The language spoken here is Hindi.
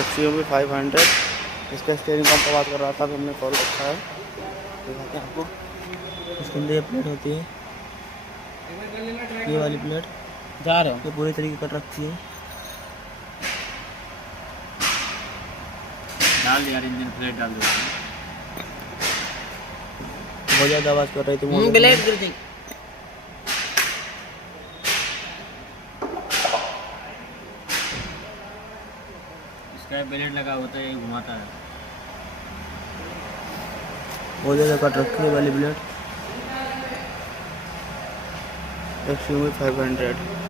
XUV 500। इसका स्टीयरिंग पंप का बात कर रहा था, तो हमने कॉल रखा है, दिखाते हैं आपको। इसके अंदर ये प्लेट होती है, ये वाली प्लेट जा रहे हो ये पूरी तरीके कट रखी है। डाल यार, इंजन प्लेट डाल दो। बहुत ज़्यादा आवाज़ कर रही थी ब्लेड गिर गई। इसका ब्लेड लगा होता है, ये घुमाता है। बहुत ज़्यादा कट रखी है वाली प्लेट XUV 500।